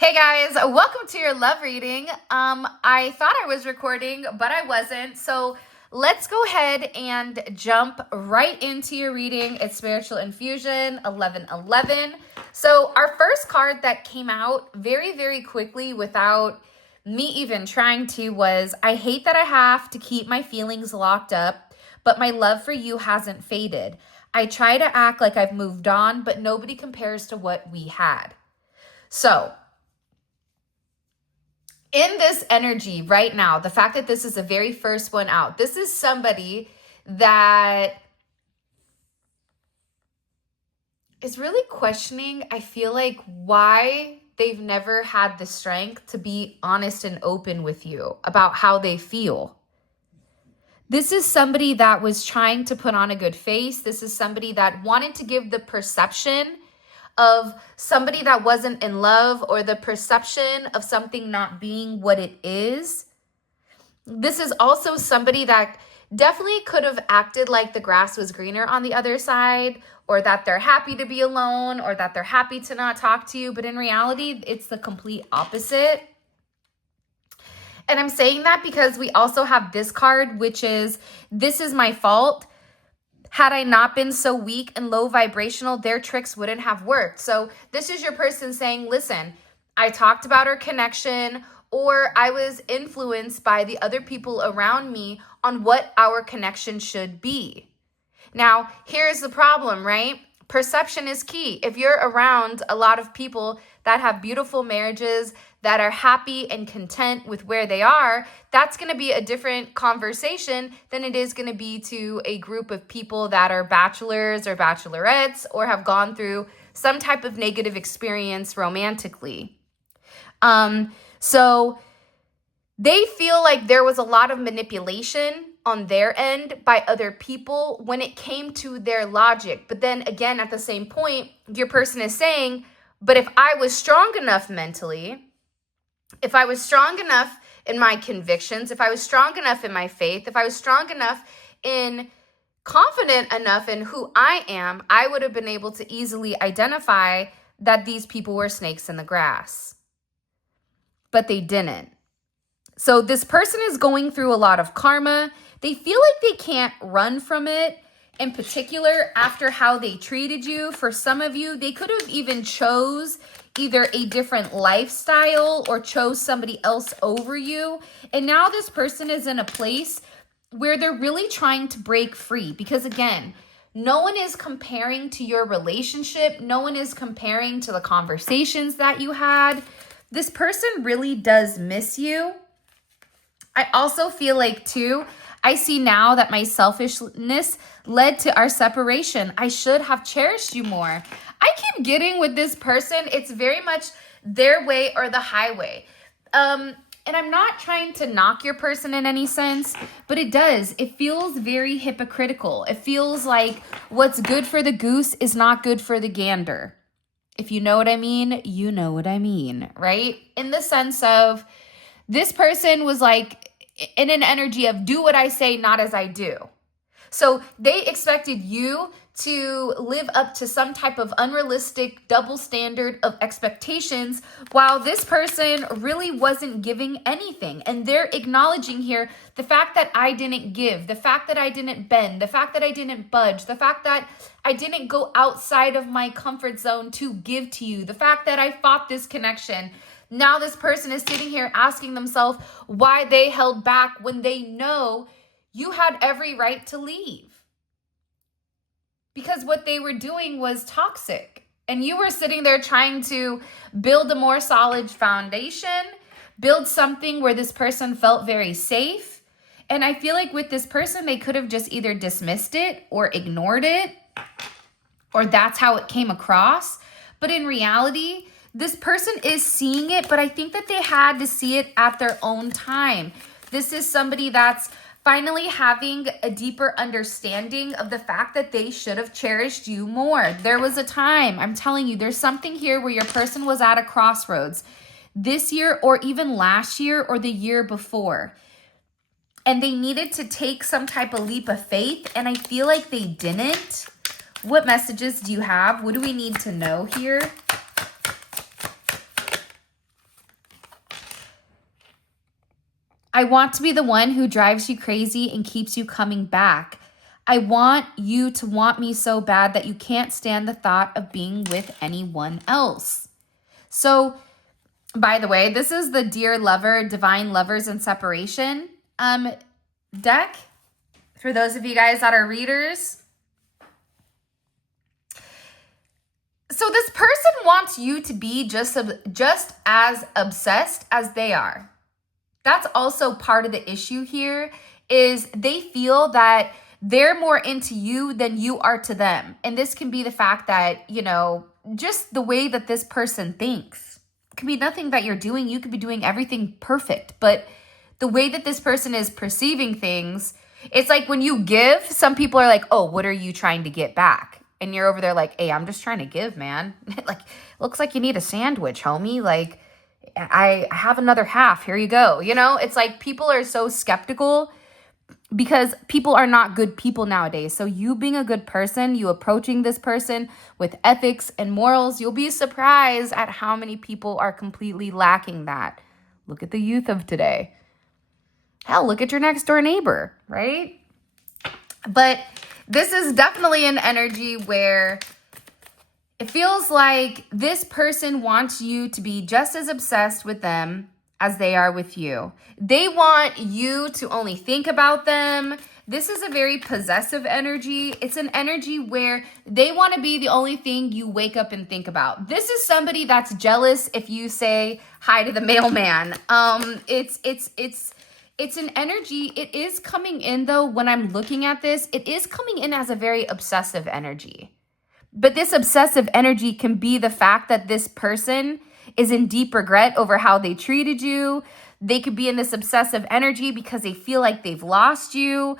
Hey guys, welcome to your love reading. I thought I was recording, but I wasn't. So let's go ahead and jump right into your reading. It's Spiritual Infusion 1111. So our first card that came out very, very quickly without me even trying to was, I hate that I have to keep my feelings locked up, but my love for you hasn't faded. I try to act like I've moved on, but nobody compares to what we had. So in this energy right now, the fact that this is the very first one out, this is somebody that is really questioning, I feel like, why they've never had the strength to be honest and open with you about how they feel. This is somebody that was trying to put on a good face. This is somebody that wanted to give the perception of somebody that wasn't in love, or the perception of something not being what it is. This is also somebody that definitely could have acted like the grass was greener on the other side, or that they're happy to be alone, or that they're happy to not talk to you. But in reality, it's the complete opposite. And I'm saying that because we also have this card, which is, this is my fault. Had I not been so weak and low vibrational, their tricks wouldn't have worked. So this is your person saying, listen, I talked about our connection, or I was influenced by the other people around me on what our connection should be. Now, here's the problem, right? Perception is key. If you're around a lot of people that have beautiful marriages, that are happy and content with where they are, that's going to be a different conversation than it is going to be to a group of people that are bachelors or bachelorettes, or have gone through some type of negative experience romantically. So they feel like there was a lot of manipulation on their end by other people when it came to their logic. But then again, at the same point, your person is saying, but if I was strong enough mentally, if I was strong enough in my convictions, if I was strong enough in my faith, if I was strong enough in confident enough in who I am, I would have been able to easily identify that these people were snakes in the grass. But they didn't. So this person is going through a lot of karma. They feel like they can't run from it. In particular, after how they treated you. For some of you, they could have even chose either a different lifestyle or chose somebody else over you. And now this person is in a place where they're really trying to break free. Because again, no one is comparing to your relationship. No one is comparing to the conversations that you had. This person really does miss you. I also feel like too, I see now that my selfishness led to our separation. I should have cherished you more. I keep getting with this person, it's very much their way or the highway. And I'm not trying to knock your person in any sense, but it does. It feels very hypocritical. It feels like what's good for the goose is not good for the gander. If you know what I mean, you know what I mean, right? In the sense of, this person was like in an energy of do what I say, not as I do. So they expected you to live up to some type of unrealistic double standard of expectations, while this person really wasn't giving anything. And they're acknowledging here the fact that I didn't give, the fact that I didn't bend, the fact that I didn't budge, the fact that I didn't go outside of my comfort zone to give to you, the fact that I fought this connection. Now this person is sitting here asking themselves why they held back when they know you had every right to leave. Because what they were doing was toxic. And you were sitting there trying to build a more solid foundation, build something where this person felt very safe. And I feel like with this person, they could have just either dismissed it or ignored it, or that's how it came across. But in reality, this person is seeing it, but I think that they had to see it at their own time. This is somebody that's finally having a deeper understanding of the fact that they should have cherished you more. There was a time, I'm telling you, there's something here where your person was at a crossroads this year or even last year or the year before. And they needed to take some type of leap of faith, and I feel like they didn't. What messages do you have? What do we need to know here? I want to be the one who drives you crazy and keeps you coming back. I want you to want me so bad that you can't stand the thought of being with anyone else. So, by the way, this is the Dear Lover, Divine Lovers and Separation deck. For those of you guys that are readers. So this person wants you to be just as obsessed as they are. That's also part of the issue here, is they feel that they're more into you than you are to them. And this can be the fact that, you know, just the way that this person thinks. It could be nothing that you're doing. You could be doing everything perfect. But the way that this person is perceiving things, it's like when you give, some people are like, oh, what are you trying to get back? And you're over there like, hey, I'm just trying to give, man. Like, looks like you need a sandwich, homie. Like, I have another half. Here you go. You know, it's like people are so skeptical because people are not good people nowadays. So you being a good person, you approaching this person with ethics and morals, you'll be surprised at how many people are completely lacking that. Look at the youth of today. Hell, look at your next door neighbor, right? But this is definitely an energy where it feels like this person wants you to be just as obsessed with them as they are with you. They want you to only think about them. This is a very possessive energy. It's an energy where they want to be the only thing you wake up and think about. This is somebody that's jealous if you say hi to the mailman. It's an energy. It is coming in, though, when I'm looking at this, it is coming in as a very obsessive energy. But this obsessive energy can be the fact that this person is in deep regret over how they treated you. They could be in this obsessive energy because they feel like they've lost you,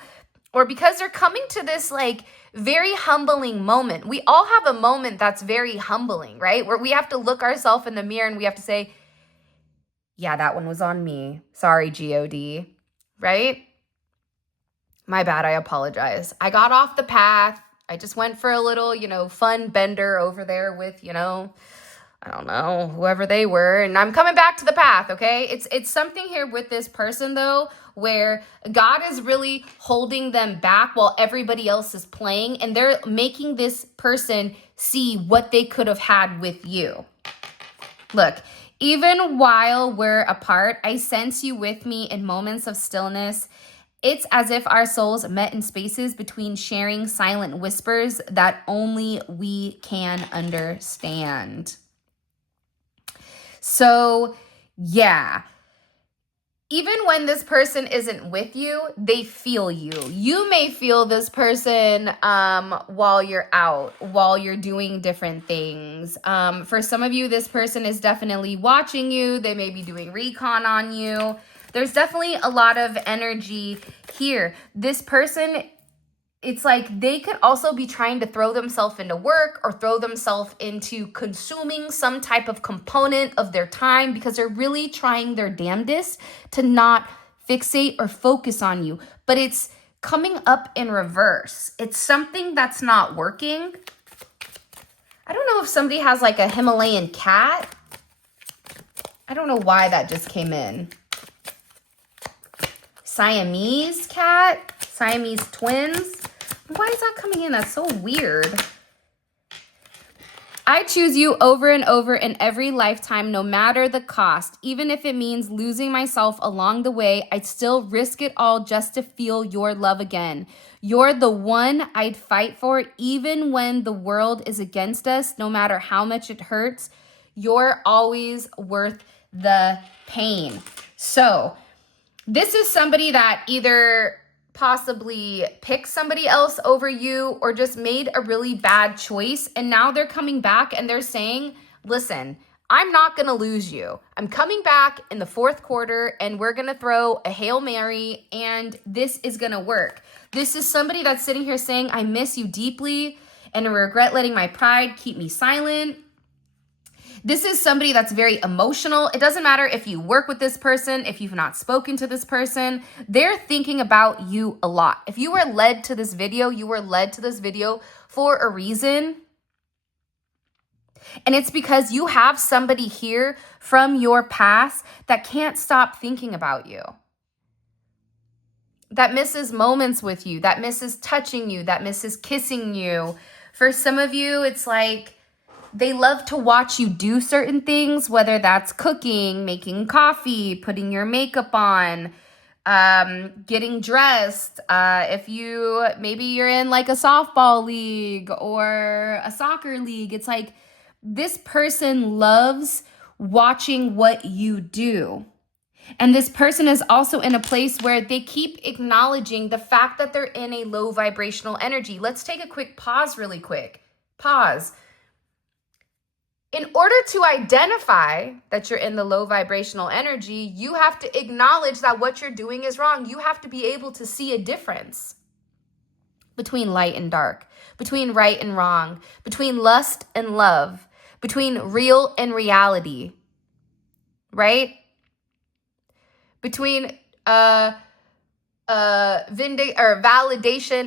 or because they're coming to this like very humbling moment. We all have a moment that's very humbling, right? Where we have to look ourselves in the mirror and we have to say, yeah, that one was on me. Sorry, God, right? My bad, I apologize. I got off the path. I just went for a little, fun bender over there with, I don't know, whoever they were. And I'm coming back to the path, okay? It's something here with this person, though, where God is really holding them back while everybody else is playing. And they're making this person see what they could have had with you. Look, even while we're apart, I sense you with me in moments of stillness. It's as if our souls met in spaces between sharing silent whispers that only we can understand. So, yeah. Even when this person isn't with you, they feel you. You may feel this person while you're out, while you're doing different things. For some of you, this person is definitely watching you. They may be doing recon on you. There's definitely a lot of energy here. This person, it's like they could also be trying to throw themselves into work or throw themselves into consuming some type of component of their time because they're really trying their damnedest to not fixate or focus on you. But it's coming up in reverse. It's something that's not working. I don't know if somebody has like a Himalayan cat. I don't know why that just came in. Siamese cat, Siamese twins. Why is that coming in? That's so weird. I choose you over and over in every lifetime, no matter the cost. Even if it means losing myself along the way, I'd still risk it all just to feel your love again. You're the one I'd fight for, even when the world is against us, no matter how much it hurts. You're always worth the pain. So, this is somebody that either possibly picked somebody else over you or just made a really bad choice. And now they're coming back and they're saying, listen, I'm not going to lose you. I'm coming back in the fourth quarter and we're going to throw a Hail Mary and this is going to work. This is somebody that's sitting here saying, I miss you deeply and I regret letting my pride keep me silent. This is somebody that's very emotional. It doesn't matter if you work with this person, if you've not spoken to this person, they're thinking about you a lot. If you were led to this video, you were led to this video for a reason. And it's because you have somebody here from your past that can't stop thinking about you. that misses moments with you, that misses touching you, that misses kissing you. For some of you, it's like they love to watch you do certain things, whether that's cooking, making coffee, putting your makeup on, getting dressed. If maybe you're in like a softball league or a soccer league, it's like this person loves watching what you do. And this person is also in a place where they keep acknowledging the fact that they're in a low vibrational energy. Let's take a quick pause really quick. Pause. In order to identify that you're in the low vibrational energy, you have to acknowledge that what you're doing is wrong. You have to be able to see a difference between light and dark, between right and wrong, between lust and love, between real and reality, right? Between validation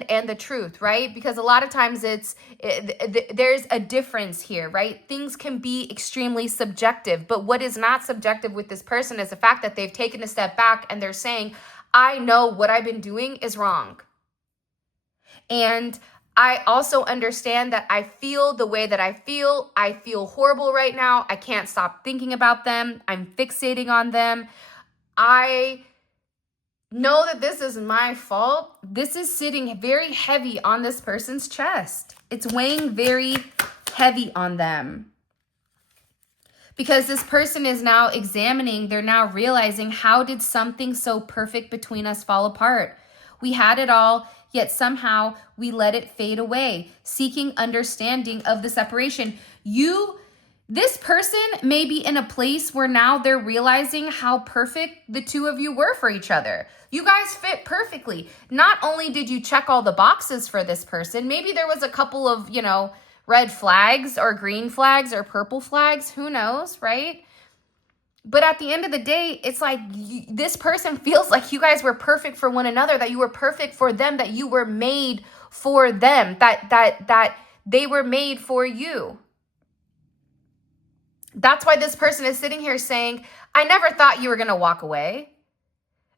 and the truth, right? Because a lot of times there's a difference here, right? Things can be extremely subjective, but what is not subjective with this person is the fact that they've taken a step back and they're saying, I know what I've been doing is wrong. And I also understand that I feel the way that I feel. I feel horrible right now. I can't stop thinking about them. I'm fixating on them. I know that this is my fault. This is sitting very heavy on this person's chest. It's weighing very heavy on them. Because this person is now examining, they're now realizing, how did something so perfect between us fall apart? We had it all, yet somehow we let it fade away, seeking understanding of the separation. This person may be in a place where now they're realizing how perfect the two of you were for each other. You guys fit perfectly. Not only did you check all the boxes for this person, maybe there was a couple of, red flags or green flags or purple flags, who knows, right? But at the end of the day, it's like this person feels like you guys were perfect for one another, that you were perfect for them, that you were made for them, that they were made for you. That's why this person is sitting here saying, I never thought you were going to walk away.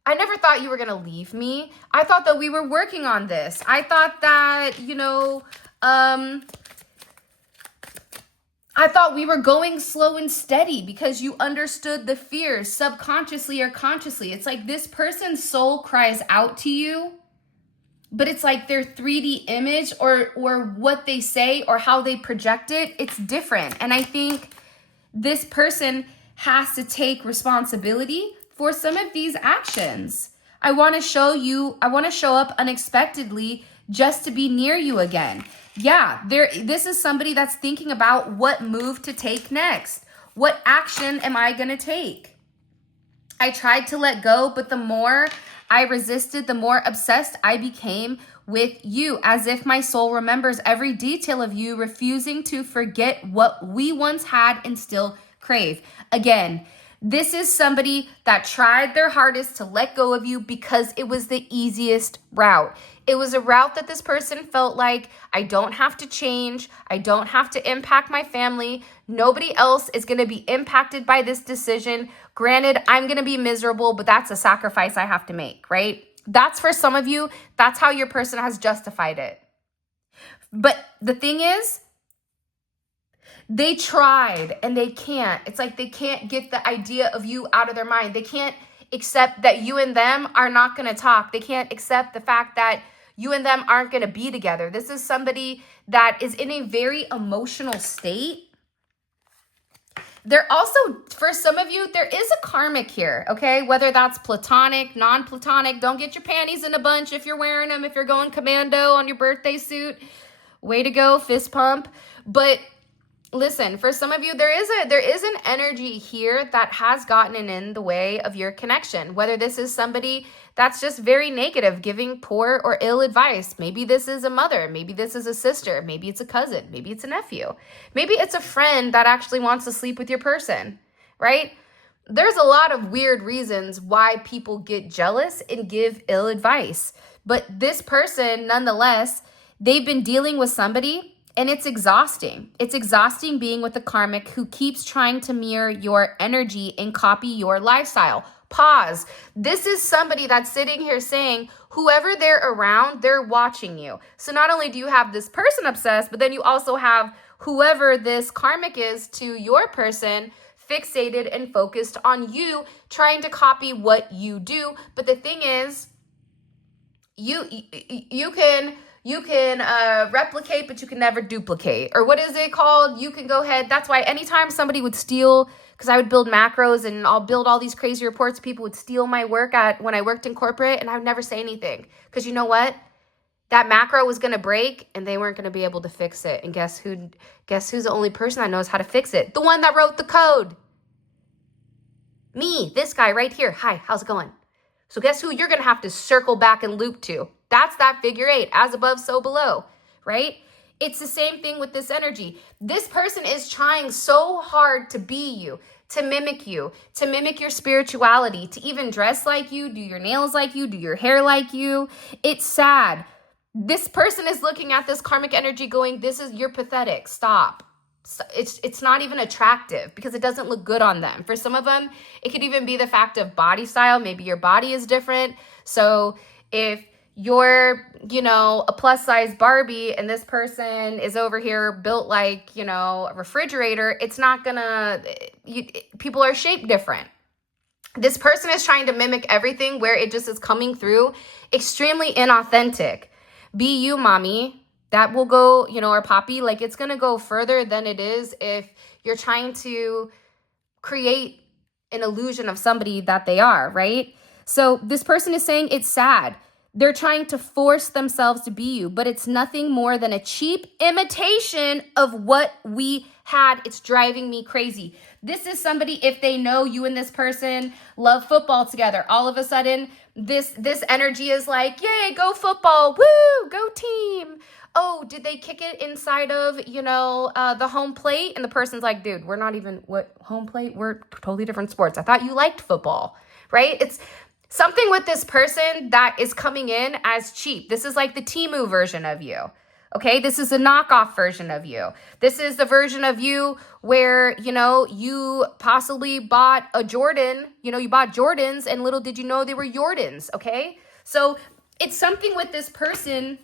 I never thought you were going to leave me. I thought that we were working on this. I thought that, I thought we were going slow and steady because you understood the fears subconsciously or consciously. It's like this person's soul cries out to you, but it's like their 3D image or what they say or how they project it, it's different. And I think this person has to take responsibility for some of these actions. I want to show up unexpectedly just to be near you again. Yeah, this is somebody that's thinking about what move to take next. What action am I going to take? I tried to let go, but the more I resisted, the more obsessed I became with you, as if my soul remembers every detail of you, refusing to forget what we once had and still crave. Again, this is somebody that tried their hardest to let go of you because it was the easiest route. It was a route that this person felt like, I don't have to change. I don't have to impact my family. Nobody else is going to be impacted by this decision. Granted, I'm going to be miserable, but that's a sacrifice I have to make, right? That's for some of you. That's how your person has justified it. But the thing is, they tried and they can't. It's like they can't get the idea of you out of their mind. They can't accept that you and them are not going to talk. They can't accept the fact that you and them aren't going to be together. This is somebody that is in a very emotional state. They're also, for some of you, there is a karmic here, okay? Whether that's platonic, non-platonic, don't get your panties in a bunch if you're wearing them, if you're going commando on your birthday suit. Way to go, fist pump. But listen, for some of you, there is an energy here that has gotten in the way of your connection. Whether this is somebody that's just very negative, giving poor or ill advice. Maybe this is a mother. Maybe this is a sister. Maybe it's a cousin. Maybe it's a nephew. Maybe it's a friend that actually wants to sleep with your person, right? There's a lot of weird reasons why people get jealous and give ill advice. But this person, nonetheless, they've been dealing with somebody And it's exhausting. It's exhausting being with a karmic who keeps trying to mirror your energy and copy your lifestyle. Pause. This is somebody that's sitting here saying, whoever they're around, they're watching you. So not only do you have this person obsessed, but then you also have whoever this karmic is to your person fixated and focused on you, trying to copy what you do. But the thing is, you can replicate, but you can never duplicate. Or what is it called? You can go ahead. That's why anytime somebody would steal, because I would build macros and I'll build all these crazy reports, people would steal my work when I worked in corporate, and I would never say anything. Because you know what? That macro was going to break and they weren't going to be able to fix it. And guess who's the only person that knows how to fix it? The one that wrote the code. Me, this guy right here. Hi, how's it going? So guess who you're going to have to circle back and loop to? That's that figure 8, as above, so below, right? It's the same thing with this energy. This person is trying so hard to be you, to mimic your spirituality, to even dress like you, do your nails like you, do your hair like you. It's sad. This person is looking at this karmic energy going, you're pathetic. Stop. It's not even attractive because it doesn't look good on them. For some of them, it could even be the fact of body style. Maybe your body is different. So if you're, a plus size Barbie and this person is over here built like, a refrigerator, it's not gonna, people are shaped different. This person is trying to mimic everything where it just is coming through extremely inauthentic. Be you, mommy. That will go, or poppy, like it's going to go further than it is if you're trying to create an illusion of somebody that they are, right? So this person is saying it's sad. They're trying to force themselves to be you, but it's nothing more than a cheap imitation of what we had. It's driving me crazy. This is somebody, if they know you and this person love football together, all of a sudden this energy is like, yay, go football, woo, go team. Oh, did they kick it inside of, the home plate? And the person's like, dude, we're not even, what, home plate? We're totally different sports. I thought you liked football, right? It's something with this person that is coming in as cheap. This is like the Temu version of you, okay? This is a knockoff version of you. This is the version of you where, you possibly bought a Jordan, you bought Jordans and little did you know they were Jordans, okay? So it's something with this person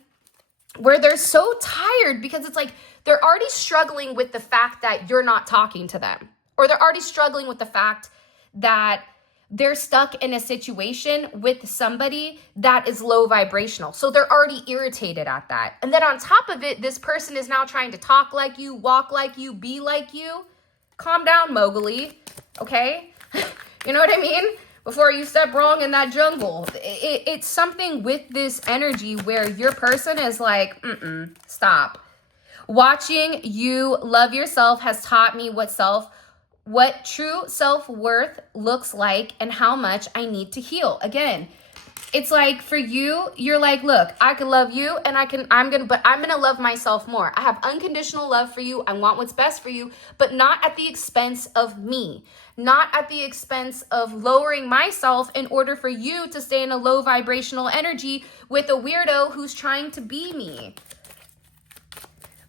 where they're so tired because it's like they're already struggling with the fact that you're not talking to them, or they're already struggling with the fact that they're stuck in a situation with somebody that is low vibrational. So they're already irritated at that. And then on top of it, this person is now trying to talk like you, walk like you, be like you. Calm down, Mowgli, okay? You know what I mean? Before you step wrong in that jungle. It's something with this energy where your person is like, stop. Watching you love yourself has taught me what true self-worth looks like and how much I need to heal. Again, it's like for you, you're like, look, I can love you and I'm gonna love myself more. I have unconditional love for you. I want what's best for you, but not at the expense of me, not at the expense of lowering myself in order for you to stay in a low vibrational energy with a weirdo who's trying to be me,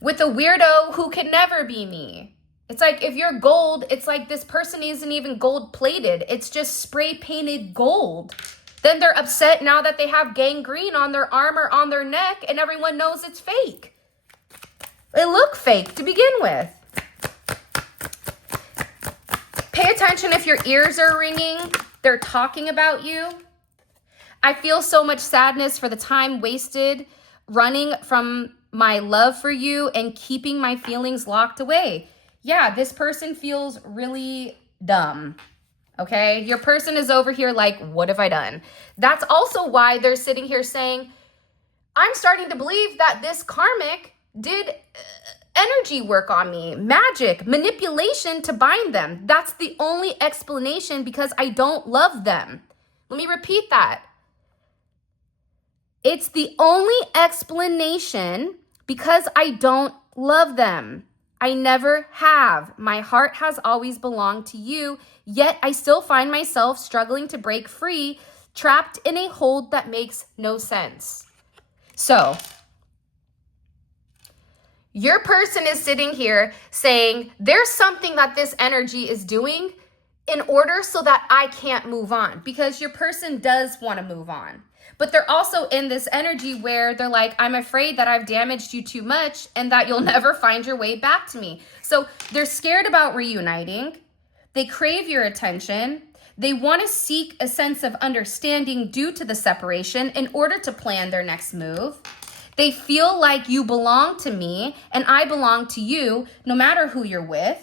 with a weirdo who can never be me. It's like if you're gold, it's like this person isn't even gold plated. It's just spray painted gold. Then they're upset now that they have gangrene on their arm or on their neck and everyone knows it's fake. They look fake to begin with. Pay attention if your ears are ringing. They're talking about you. I feel so much sadness for the time wasted running from my love for you and keeping my feelings locked away. Yeah, this person feels really dumb. Okay, your person is over here like, what have I done? That's also why they're sitting here saying, I'm starting to believe that this karmic did energy work on me, magic, manipulation to bind them. That's the only explanation because I don't love them. Let me repeat that. It's the only explanation because I don't love them. I never have. My heart has always belonged to you, yet I still find myself struggling to break free, trapped in a hold that makes no sense. So, Your person is sitting here saying, there's something that this energy is doing in order so that I can't move on, because your person does want to move on. But they're also in this energy where they're like, I'm afraid that I've damaged you too much and that you'll never find your way back to me. So they're scared about reuniting. They crave your attention. They want to seek a sense of understanding due to the separation in order to plan their next move. They feel like you belong to me and I belong to you no matter who you're with.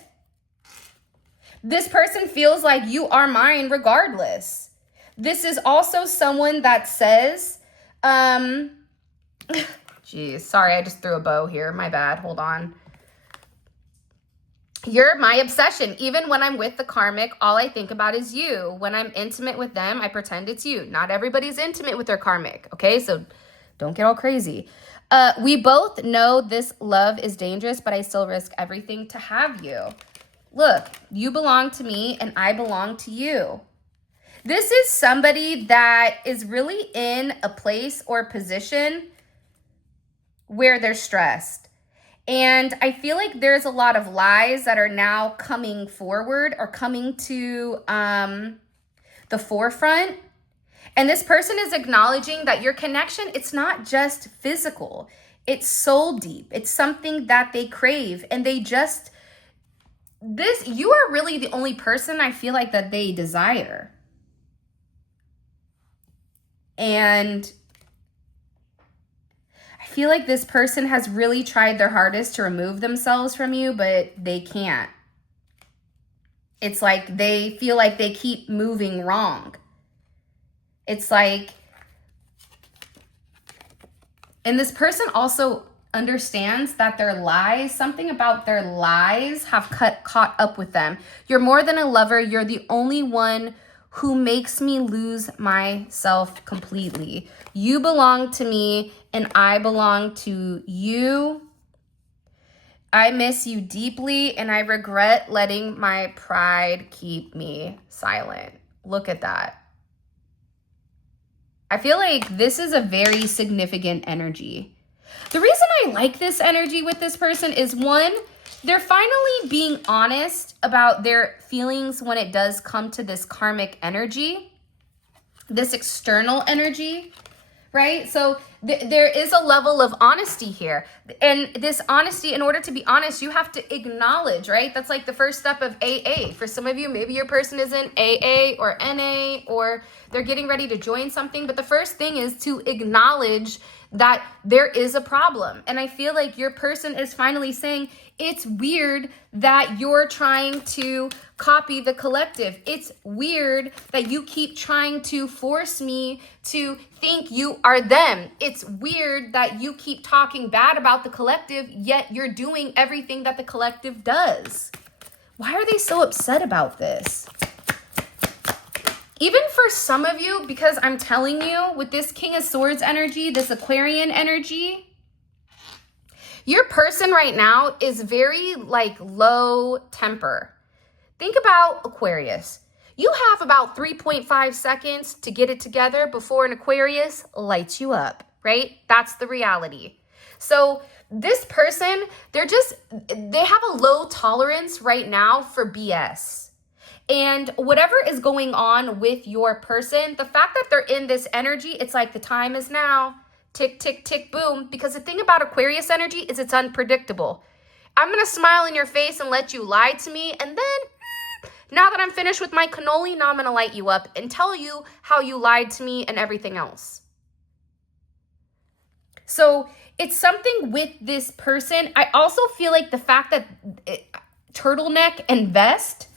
This person feels like you are mine regardless. This is also someone that says, geez, sorry, I just threw a bow here. My bad. Hold on. You're my obsession. Even when I'm with the karmic, all I think about is you. When I'm intimate with them, I pretend it's you. Not everybody's intimate with their karmic, okay? So don't get all crazy. We both know this love is dangerous, but I still risk everything to have you. Look, you belong to me and I belong to you. This is somebody that is really in a place or position where they're stressed. And I feel like there's a lot of lies that are now coming forward or coming to the forefront. And this person is acknowledging that your connection, it's not just physical. It's soul deep. It's something that they crave. And they just, you are really the only person I feel like that they desire. And I feel like this person has really tried their hardest to remove themselves from you, but they can't. It's like they feel like they keep moving wrong. It's like, and this person also understands that their lies, something about their lies have caught up with them. You're more than a lover. You're the only one who makes me lose myself completely. You belong to me and I belong to you. I miss you deeply and I regret letting my pride keep me silent. Look at that. I feel like this is a very significant energy. The reason I like this energy with this person is, one, they're finally being honest about their feelings when it does come to this karmic energy, this external energy, right? So there is a level of honesty here. And this honesty, in order to be honest, you have to acknowledge, right? That's like the first step of AA. For some of you, maybe your person is in AA or NA, or they're getting ready to join something. But the first thing is to acknowledge that there is a problem. And I feel like your person is finally saying, it's weird that you're trying to copy the collective. It's weird that you keep trying to force me to think you are them. It's weird that you keep talking bad about the collective, yet you're doing everything that the collective does. Why are they so upset about this? Even for some of you, because I'm telling you, with this King of Swords energy, this Aquarian energy, your person right now is very like low temper. Think about Aquarius. You have about 3.5 seconds to get it together before an Aquarius lights you up, right? That's the reality. So this person, they have a low tolerance right now for BS. And whatever is going on with your person, the fact that they're in this energy, it's like the time is now. Tick, tick, tick, boom. Because the thing about Aquarius energy is it's unpredictable. I'm going to smile in your face and let you lie to me. And then, now that I'm finished with my cannoli, now I'm going to light you up and tell you how you lied to me and everything else. So it's something with this person. I also feel like the fact that turtleneck and vest,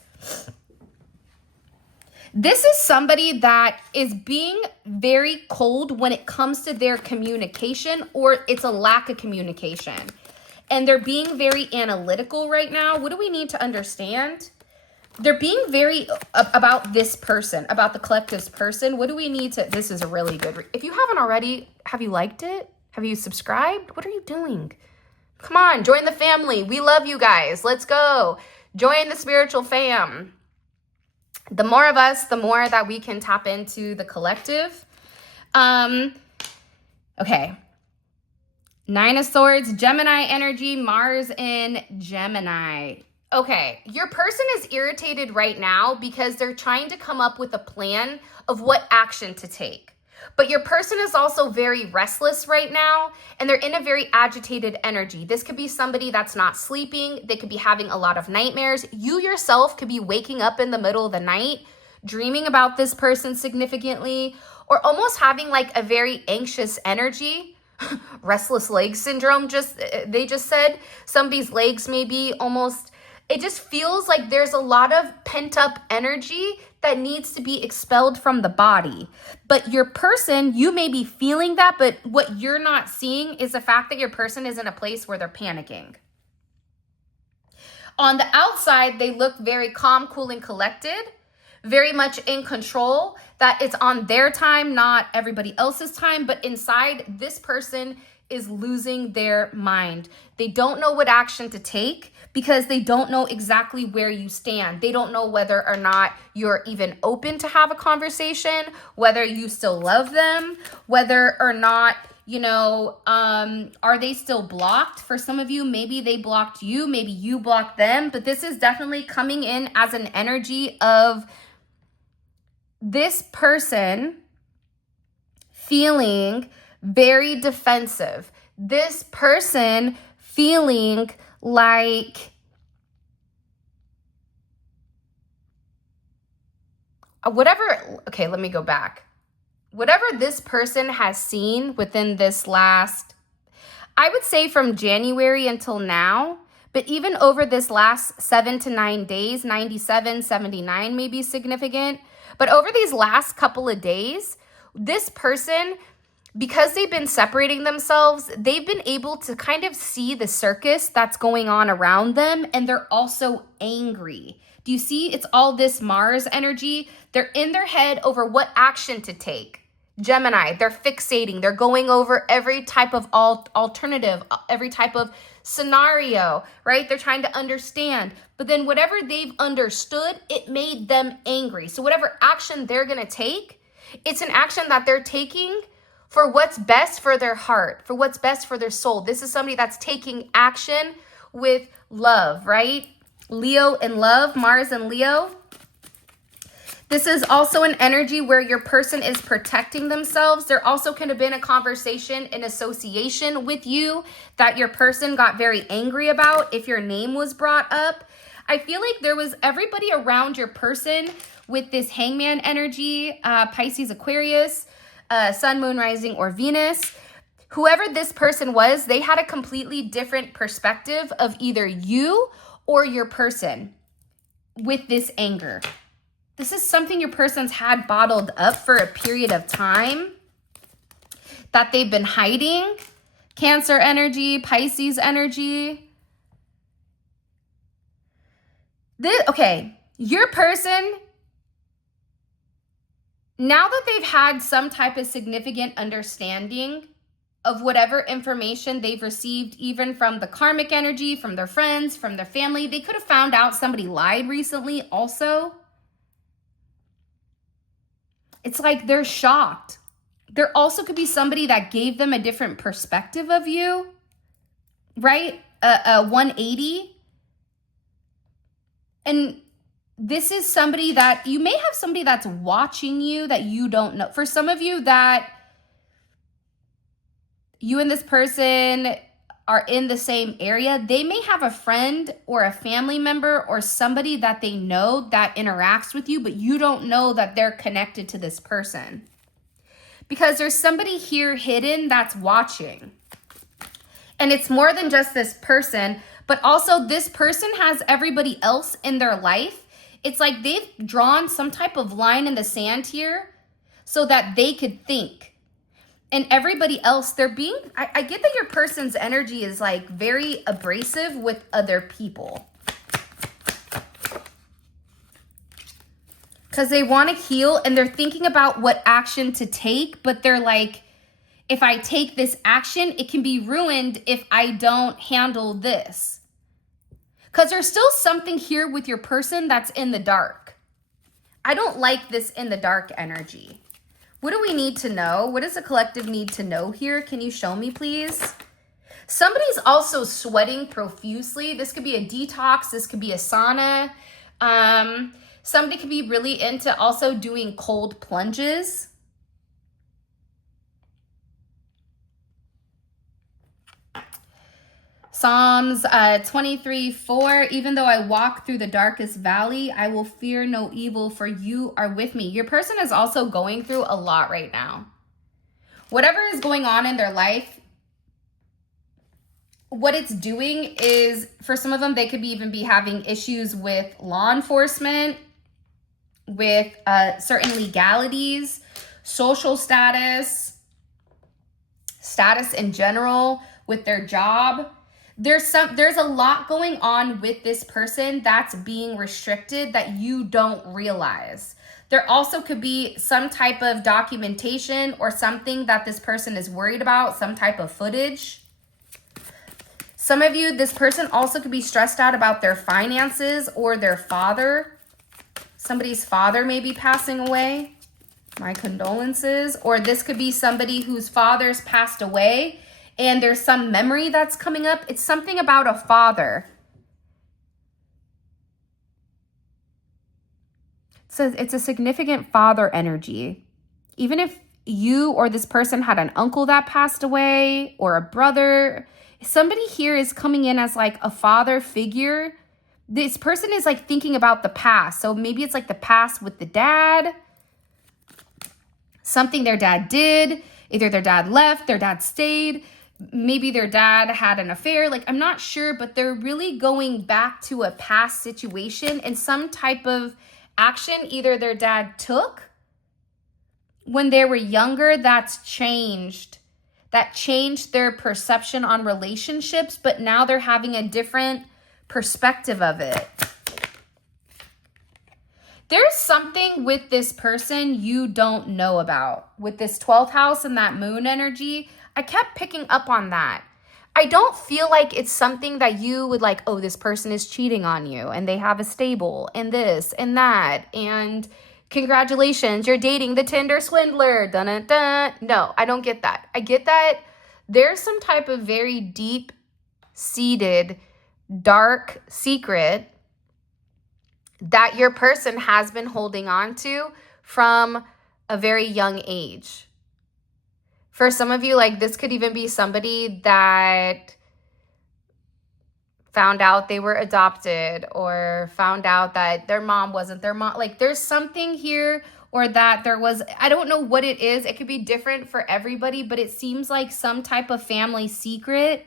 this is somebody that is being very cold when it comes to their communication, or it's a lack of communication. And they're being very analytical right now. What do we need to understand? They're being very about this person, about the collective's person. What do we need to, this is a really good, if you haven't already, have you liked it? Have you subscribed? What are you doing? Come on, join the family. We love you guys. Let's go. Join the spiritual fam. The more of us, the more that we can tap into the collective. Okay. Nine of Swords, Gemini energy, Mars in Gemini. Okay, your person is irritated right now because they're trying to come up with a plan of what action to take. But your person is also very restless right now, and they're in a very agitated energy. This could be somebody that's not sleeping. They could be having a lot of nightmares. You yourself could be waking up in the middle of the night, dreaming about this person significantly, or almost having like a very anxious energy. Restless leg syndrome, they just said. Somebody's legs may be almost, it just feels like there's a lot of pent-up energy that needs to be expelled from the body. But your person, you may be feeling that, but what you're not seeing is the fact that your person is in a place where they're panicking. On the outside, they look very calm, cool, and collected, very much in control, that it's on their time, not everybody else's time. But inside, this person is losing their mind. They don't know what action to take because they don't know exactly where you stand. They don't know whether or not you're even open to have a conversation, whether you still love them, whether or not, are they still blocked? For some of you, maybe they blocked you, maybe you blocked them, but this is definitely coming in as an energy of this person feeling very defensive. This person feeling like okay, let me go back. Whatever this person has seen within this last, I would say from January until now, but even over this last 7 to 9 days, 97, 79 may be significant. But over these last couple of days, this person, because they've been separating themselves, they've been able to kind of see the circus that's going on around them, and they're also angry. Do you see? It's all this Mars energy. They're in their head over what action to take. Gemini, they're fixating. They're going over every type of alternative, every type of scenario, right? They're trying to understand. But then whatever they've understood, it made them angry. So whatever action they're going to take, it's an action that they're taking for what's best for their heart, for what's best for their soul. This is somebody that's taking action with love, right? Leo and love, Mars and Leo. This is also an energy where your person is protecting themselves. There also could have been a conversation in association with you that your person got very angry about if your name was brought up. I feel like there was everybody around your person with this hangman energy, Pisces, Aquarius, Sun, Moon, Rising, or Venus. Whoever this person was, they had a completely different perspective of either you or your person with this anger. This is something your person's had bottled up for a period of time that they've been hiding. Cancer energy, Pisces energy. Your person, now that they've had some type of significant understanding of whatever information they've received, even from the karmic energy, from their friends, from their family, they could have found out somebody lied recently also. It's like they're shocked. There also could be somebody that gave them a different perspective of you, right? A 180. And this is somebody that you may have somebody that's watching you that you don't know. For some of you that you and this person are in the same area, they may have a friend or a family member or somebody that they know that interacts with you, but you don't know that they're connected to this person. Because there's somebody here hidden that's watching. And it's more than just this person, but also this person has everybody else in their life. It's like they've drawn some type of line in the sand here so that they could think. And everybody else, I get that your person's energy is like very abrasive with other people. Because they want to heal and they're thinking about what action to take, but they're like, if I take this action, it can be ruined if I don't handle this. Because there's still something here with your person that's in the dark. I don't like this in the dark energy. What do we need to know? What does the collective need to know here? Can you show me, please? Somebody's also sweating profusely. This could be a detox. This could be a sauna. Somebody could be really into also doing cold plunges. Psalms 23:4, even though I walk through the darkest valley, I will fear no evil, for you are with me. Your person is also going through a lot right now. Whatever is going on in their life, what it's doing is, for some of them, they could even be having issues with law enforcement, with certain legalities, social status in general, with their job. There's a lot going on with this person that's being restricted that you don't realize. There also could be some type of documentation or something that this person is worried about, some type of footage. Some of you, this person also could be stressed out about their finances or their father. Somebody's father may be passing away. My condolences. Or this could be somebody whose father's passed away and there's some memory that's coming up. It's something about a father. So it's a significant father energy. Even if you or this person had an uncle that passed away or a brother, somebody here is coming in as like a father figure. This person is like thinking about the past. So maybe it's like the past with the dad, something their dad did. Either their dad left, their dad stayed. Maybe their dad had an affair. Like, I'm not sure, but they're really going back to a past situation and some type of action either their dad took when they were younger that changed their perception on relationships, but now they're having a different perspective of it. There's something with this person you don't know about. With this 12th house and that moon energy, I kept picking up on that. I don't feel like it's something that you would like, oh, this person is cheating on you and they have a stable and this and that. And congratulations, you're dating the Tinder swindler. Dun, dun, dun. No, I don't get that. I get that there's some type of very deep-seated, dark secret that your person has been holding on to from a very young age. For some of you, like, this could even be somebody that found out they were adopted or found out that their mom wasn't their mom. Like, there's something here, or that there was, I don't know what it is. It could be different for everybody, but it seems like some type of family secret,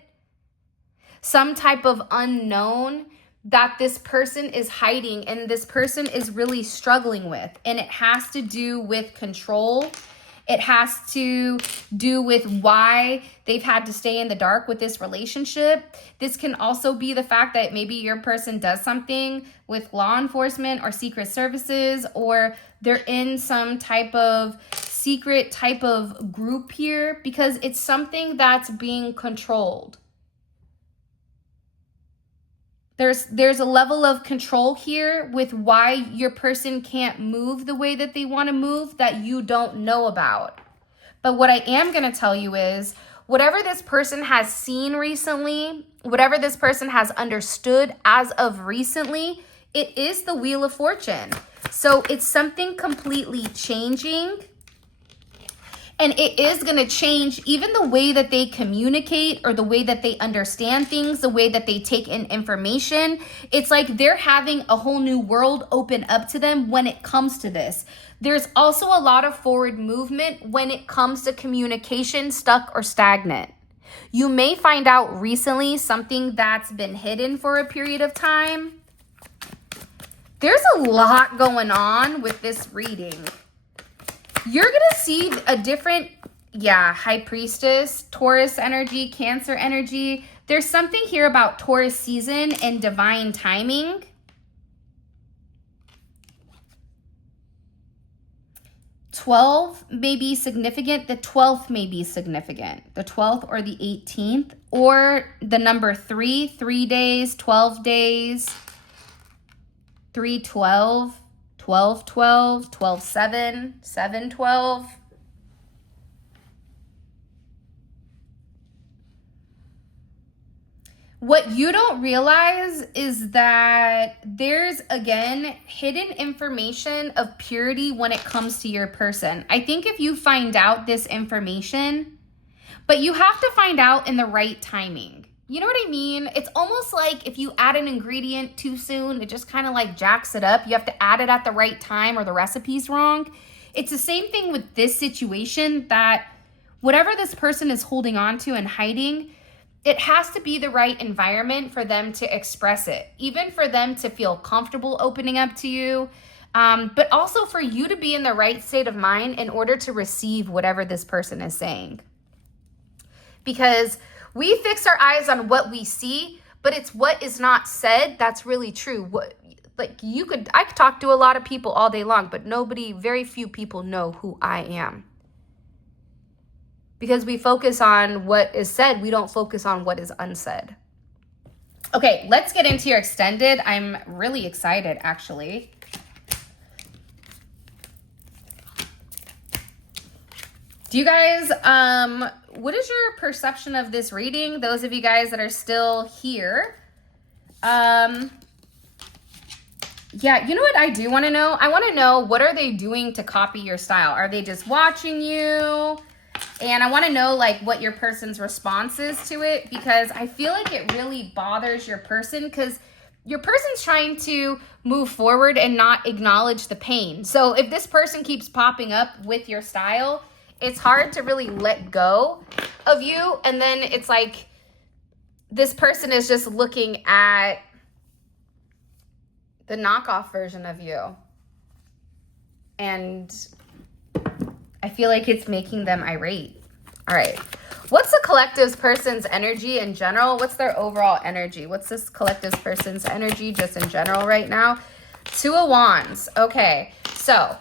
some type of unknown that this person is hiding and this person is really struggling with. And it has to do with control. It has to do with why they've had to stay in the dark with this relationship. This can also be the fact that maybe your person does something with law enforcement or secret services, or they're in some type of secret type of group here because it's something that's being controlled. There's a level of control here with why your person can't move the way that they want to move that you don't know about. But what I am going to tell you is whatever this person has seen recently, whatever this person has understood as of recently, it is the Wheel of Fortune. So it's something completely changing. And it is going to change even the way that they communicate or the way that they understand things, the way that they take in information. It's like they're having a whole new world open up to them when it comes to this. There's also a lot of forward movement when it comes to communication stuck or stagnant. You may find out recently something that's been hidden for a period of time. There's a lot going on with this reading. You're going to see a different, High Priestess, Taurus energy, Cancer energy. There's something here about Taurus season and divine timing. '12 may be significant. The 12th may be significant. The 12th or the 18th. Or the number 3 days, 12 days, 3/12. 12/12, 12/7, 7/12. What you don't realize is that there's, again, hidden information of purity when it comes to your person. I think if you find out this information, but you have to find out in the right timing. You know what I mean? It's almost like if you add an ingredient too soon, it just kind of like jacks it up. You have to add it at the right time or the recipe's wrong. It's the same thing with this situation, that whatever this person is holding on to and hiding, it has to be the right environment for them to express it, even for them to feel comfortable opening up to you, but also for you to be in the right state of mind in order to receive whatever this person is saying. Because we fix our eyes on what we see, but it's what is not said that's really true. I could talk to a lot of people all day long, but very few people know who I am. Because we focus on what is said, we don't focus on what is unsaid. Okay, let's get into your extended. I'm really excited, actually. Do you guys, what is your perception of this reading? Those of you guys that are still here. Yeah, you know what I do want to know? I want to know, what are they doing to copy your style? Are they just watching you? And I want to know like what your person's response is to it, because I feel like it really bothers your person, because your person's trying to move forward and not acknowledge the pain. So if this person keeps popping up with your style, it's hard to really let go of you. And then it's like this person is just looking at the knockoff version of you. And I feel like it's making them irate. All right. What's the collective's person's energy in general? What's their overall energy? What's this collective's person's energy just in general right now? Two of Wands. Okay. So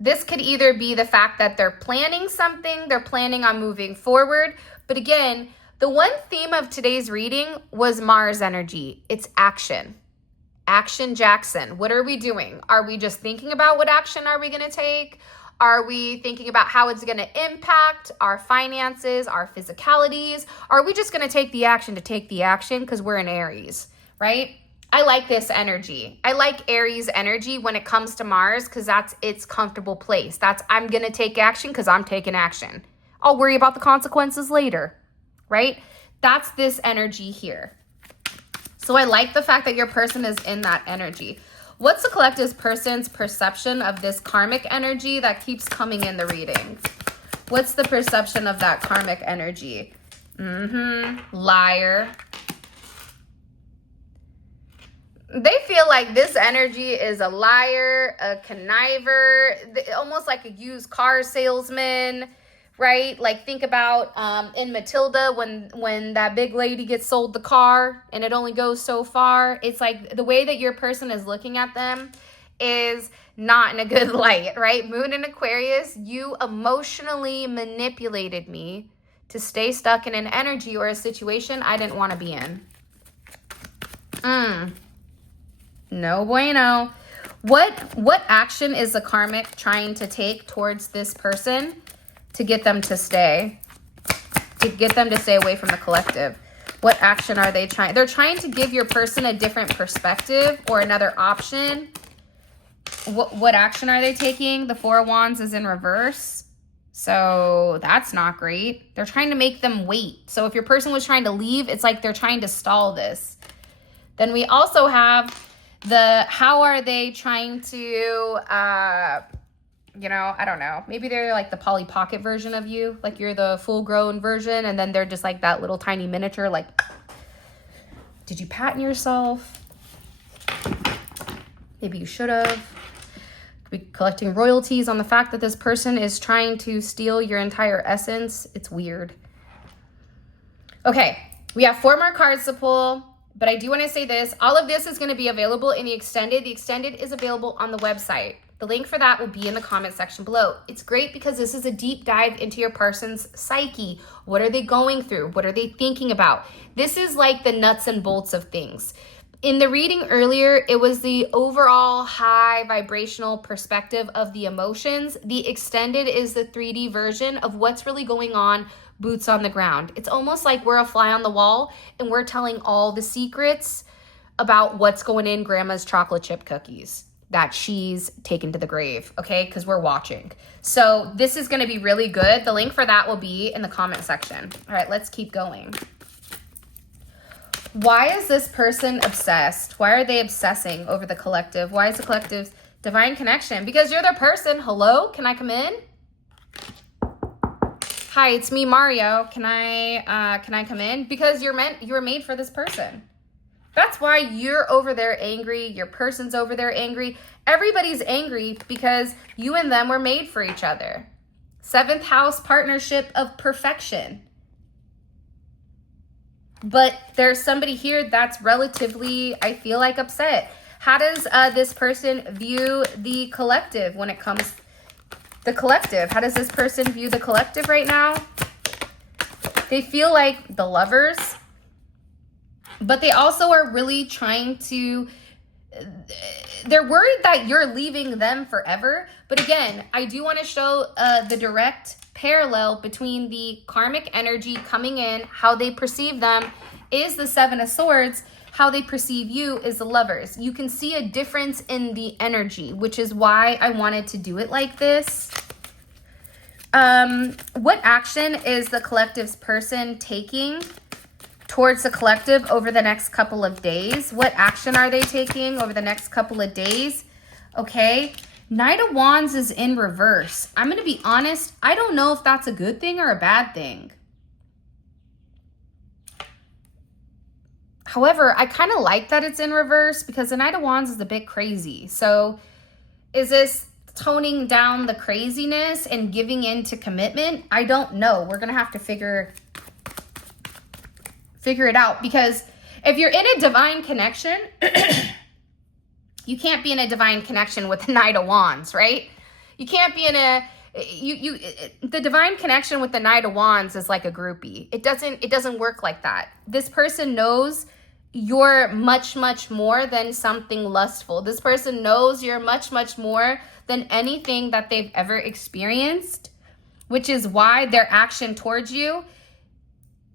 this could either be the fact that they're planning something, they're planning on moving forward. But again, the one theme of today's reading was Mars energy. It's action. Action Jackson. What are we doing? Are we just thinking about what action are we going to take? Are we thinking about how it's going to impact our finances, our physicalities? Are we just going to take the action to take the action because we're in Aries, right? I like this energy. I like Aries energy when it comes to Mars, because that's its comfortable place. That's, I'm going to take action because I'm taking action. I'll worry about the consequences later, right? That's this energy here. So I like the fact that your person is in that energy. What's the collective person's perception of this karmic energy that keeps coming in the reading? What's the perception of that karmic energy? Liar. They feel like this energy is a liar, a conniver, almost like a used car salesman, right? Like think about in Matilda when that big lady gets sold the car and it only goes so far. It's like the way that your person is looking at them is not in a good light, right? Moon in Aquarius, you emotionally manipulated me to stay stuck in an energy or a situation I didn't want to be in. No bueno. What action is the karmic trying to take towards this person to get them to stay away from the collective? What action are they trying? They're trying to give your person a different perspective or another option. What action are they taking? The Four of Wands is in reverse. So that's not great. They're trying to make them wait. So if your person was trying to leave, it's like they're trying to stall this. Then we also have how are they trying to, I don't know. Maybe they're like the Polly Pocket version of you. Like you're the full grown version. And then they're just like that little tiny miniature. Like, did you patent yourself? Maybe you should have. Be collecting royalties on the fact that this person is trying to steal your entire essence. It's weird. Okay, we have 4 more cards to pull, but I do want to say this. All of this is going to be available in the extended. The extended is available on the website. The link for that will be in the comment section below. It's great because this is a deep dive into your person's psyche. What are they going through? What are they thinking about? This is like the nuts and bolts of things. In the reading earlier, it was the overall high vibrational perspective of the emotions. The extended is the 3D version of what's really going on, boots on the ground. It's almost like we're a fly on the wall and we're telling all the secrets about what's going in grandma's chocolate chip cookies that she's taken to the grave, okay? Because we're watching. So this is going to be really good. The link for that will be in the comment section. All right, let's keep going. Why is this person obsessed? Why are they obsessing over the collective? Why is the collective's divine connection? Because you're their person. Hello, can I come in? Hi, it's me, Mario. Can I come in? Because you were made for this person. That's why you're over there angry. Your person's over there angry. Everybody's angry because you and them were made for each other. 7th house partnership of perfection. But there's somebody here that's relatively, I feel like, upset. How does this person view the collective when it comes the collective? How does this person view the collective right now? They feel like the Lovers, but they also are really trying to, they're worried that you're leaving them forever. But again, I do want to show the direct parallel between the karmic energy coming in, how they perceive them is the 7 of Swords, how they perceive you is the Lovers. You can see a difference in the energy, which is why I wanted to do it like this. What action is the collective's person taking towards the collective over the next couple of days? What action are they taking over the next couple of days? Okay. Knight of Wands is in reverse. I'm going to be honest. I don't know if that's a good thing or a bad thing. However, I kind of like that it's in reverse because the Knight of Wands is a bit crazy. So is this toning down the craziness and giving in to commitment? I don't know. We're going to have to figure it out, because if you're in a divine connection, you can't be in a divine connection with the Knight of Wands, right? You can't be in a, the divine connection with the Knight of Wands is like a groupie. It doesn't work like that. This person knows you're much, much more than something lustful. This person knows you're much, much more than anything that they've ever experienced, which is why their action towards you,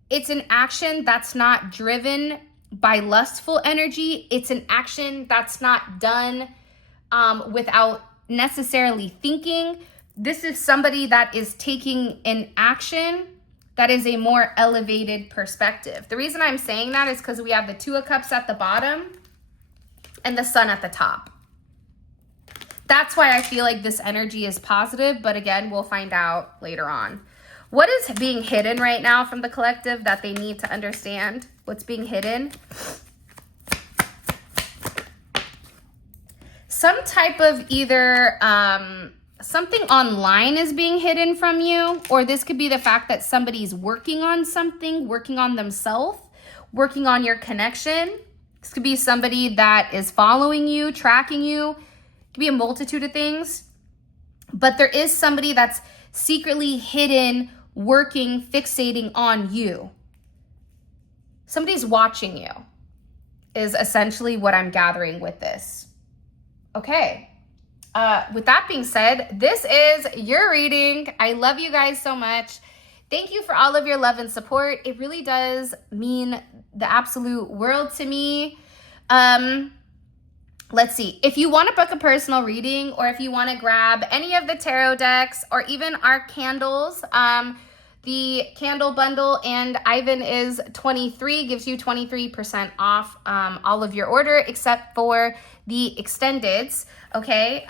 it's an action that's not driven by lustful energy. It's an action that's not done without necessarily thinking. This is somebody that is taking an action that is a more elevated perspective. The reason I'm saying that is because we have the 2 of Cups at the bottom and the Sun at the top. That's why I feel like this energy is positive, but again, we'll find out later on. What is being hidden right now from the collective that they need to understand? What's being hidden? Some type of either something online is being hidden from you, or this could be the fact that somebody's working on something, working on themselves, working on your connection. This could be somebody that is following you, tracking you. It could be a multitude of things. But there is somebody that's secretly hidden, working, fixating on you. Somebody's watching you is essentially what I'm gathering with this. Okay. With that being said, this is your reading. I love you guys so much. Thank you for all of your love and support. It really does mean the absolute world to me. Let's see. If you want to book a personal reading, or if you want to grab any of the tarot decks or even our candles, the candle bundle and Ivan is 23, gives you 23% off all of your order except for the extendeds. Okay,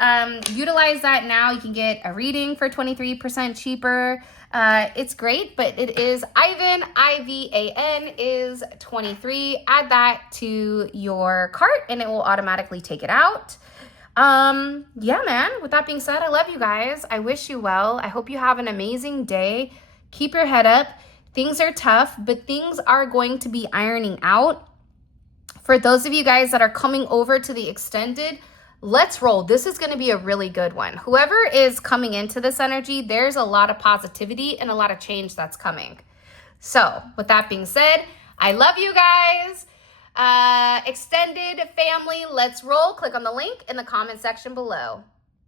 utilize that now. You can get a reading for 23% cheaper. It's great, but it is Ivan, IVAN is 23. Add that to your cart and it will automatically take it out. Yeah, man, with that being said, I love you guys. I wish you well. I hope you have an amazing day. Keep your head up. Things are tough, but things are going to be ironing out. For those of you guys that are coming over to the extended, let's roll. This is going to be a really good one. Whoever is coming into this energy, there's a lot of positivity and a lot of change that's coming. So with that being said, I love you guys. Extended family, let's roll. Click on the link in the comment section below.